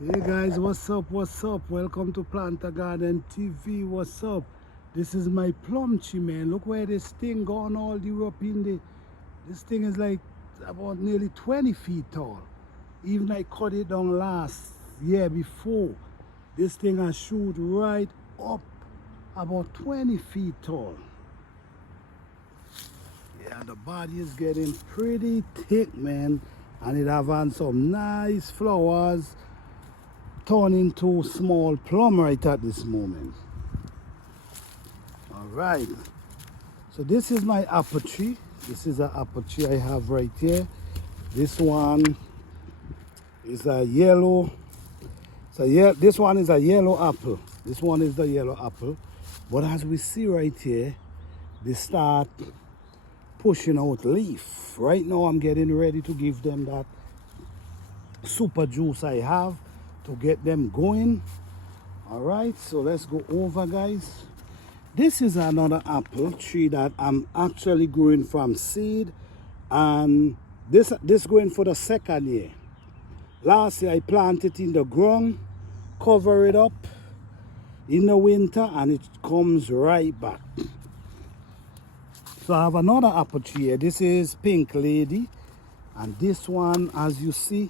Hey guys, what's up? What's up? Welcome to Planter Garden TV. What's up? This is my plum tree, man. Look where this thing gone all the way up in the. This thing is like about nearly 20 feet tall. Even I cut it down last year before. This thing has shoot right up about 20 feet tall. Yeah, the body is getting pretty thick, man. And it have on some nice flowers turn into small plum right at this moment. All right, so this is my apple tree. This is an apple tree I have right here. This one is a yellow. So yeah, this one is a yellow apple. This one is the yellow apple. But as we see right here, they start pushing out leaf. Right now I'm getting ready to give them that super juice I have to get them going. All right, so let's go over, guys. This is another apple tree that I'm actually growing from seed, and this going for the second year. Last year I planted in the ground, cover it up in the winter, and it comes right back. So I have another apple tree here. This is Pink Lady, and this one, as you see,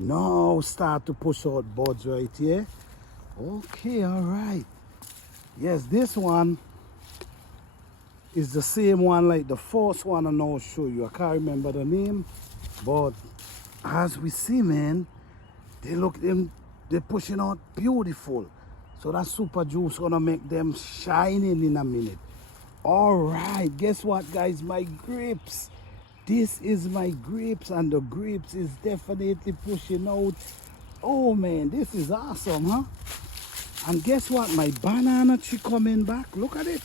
now start to push out buds right here. Okay, all right. Yes, this one is the same one like the first one I now show you. I can't remember the name, but as we see, man, they're pushing out beautiful. So that super juice gonna make them shining in a minute. All right, guess what, guys? My grapes. This is my grapes, and the grapes is definitely pushing out. Oh man, this is awesome, huh? And guess what? My banana tree coming back. Look at it.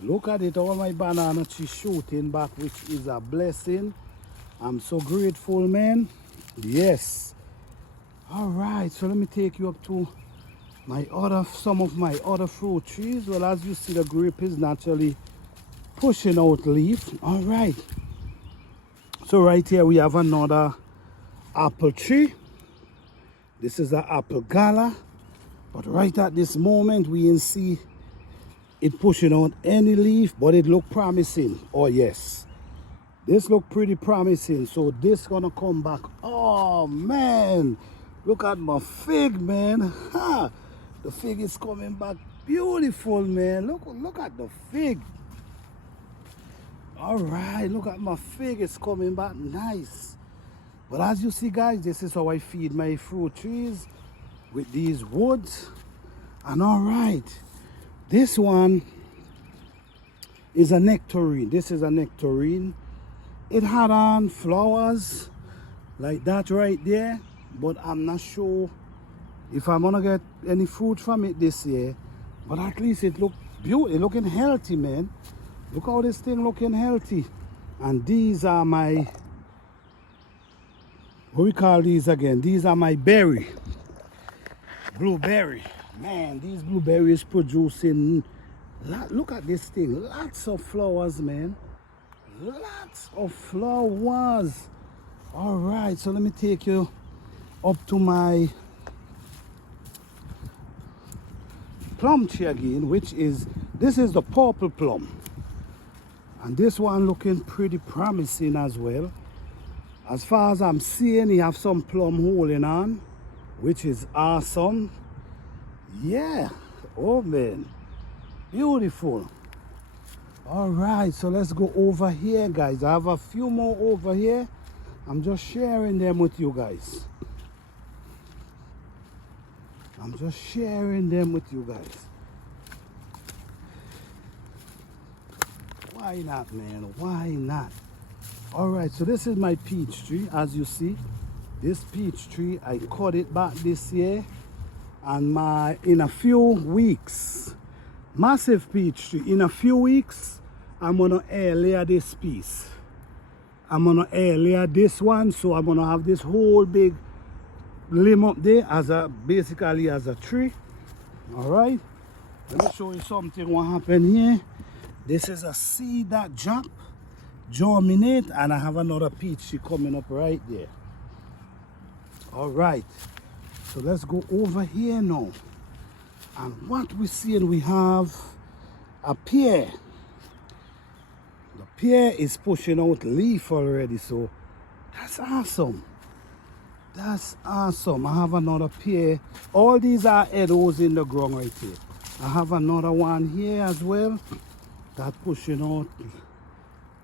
Look at it. All my banana tree shooting back, which is a blessing. I'm so grateful, man. Yes. All right. So let me take you up to some of my other fruit trees. Well, as you see, the grape is naturally pushing out leaf. All right. So right here we have another apple tree. This is an apple gala. But right at this moment, we didn't see it pushing out any leaf, but it looked promising. Oh yes, this looked pretty promising. So this gonna come back. Oh man, look at my fig, man. Ha! The fig is coming back beautiful, man. Look at the fig. All right, look at my fig. It's coming back nice. But as you see, guys, this is how I feed my fruit trees, with these woods. And all right, this one is a nectarine. This is a nectarine. It had on flowers like that right there, but I'm not sure if I'm gonna get any fruit from it this year. But at least it looked beautiful. It looking healthy, man. Look how this thing looking healthy. And these are my, what we call these again? These are my berry. Blueberry. Man, these blueberries producing, look at this thing, lots of flowers, man. Lots of flowers. All right, so let me take you up to my plum tree again, which is, this is the purple plum. And this one looking pretty promising as well. As far as I'm seeing, you have some plum holding on, which is awesome. Yeah. Oh man, beautiful. All right, so let's go over here, guys. I have a few more over here. I'm just sharing them with you guys. I'm just sharing them with you guys. Why not, man? Why not? All right, so this is my peach tree. As you see, this peach tree, I cut it back this year, and in a few weeks, massive peach tree, in a few weeks, I'm gonna air layer this piece. I'm gonna air layer this one, so I'm gonna have this whole big limb up there as basically as a tree. All right, let me show you something what happened here. This is a seed that germinate, and I have another peach tree coming up right there. All right, So let's go over here now. And what we see, we have a pear. The pear is pushing out leaf already, so that's awesome. That's awesome. I have another pear. All these are heados in the ground right here. I have another one here as well. That pushing out.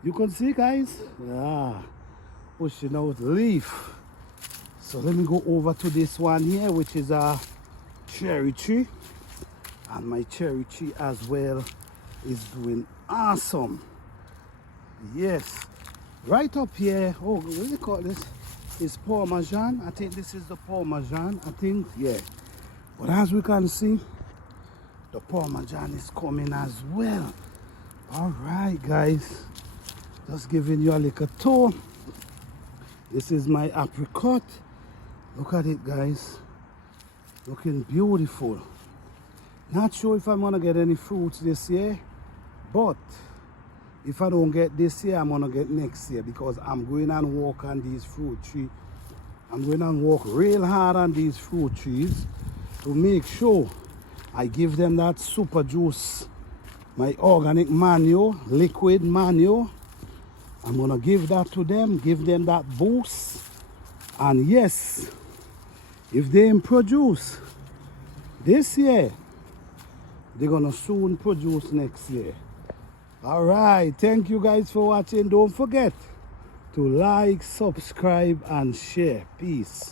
You can see, guys? Yeah. Pushing out leaf. So let me go over to this one here, which is a cherry tree. And my cherry tree as well is doing awesome. Yes. Right up here. Oh, what do you call this? Is Parmesan. I think this is the Parmesan. I think, yeah. But as we can see, the Parmesan is coming as well. All right, guys. Just giving you a little tour. This is my apricot. Look at it, guys. Looking beautiful. Not sure if I'm gonna get any fruits this year, but if I don't get this year, I'm gonna get next year, because I'm going and walk on these fruit trees. I'm going and walk real hard on these fruit trees to make sure I give them that super juice, my organic manure, liquid manure. I'm gonna give that to them, give them that boost. And yes, if they produce this year, they're gonna soon produce next year. All right, thank you guys for watching. Don't forget to like, subscribe, and share. Peace.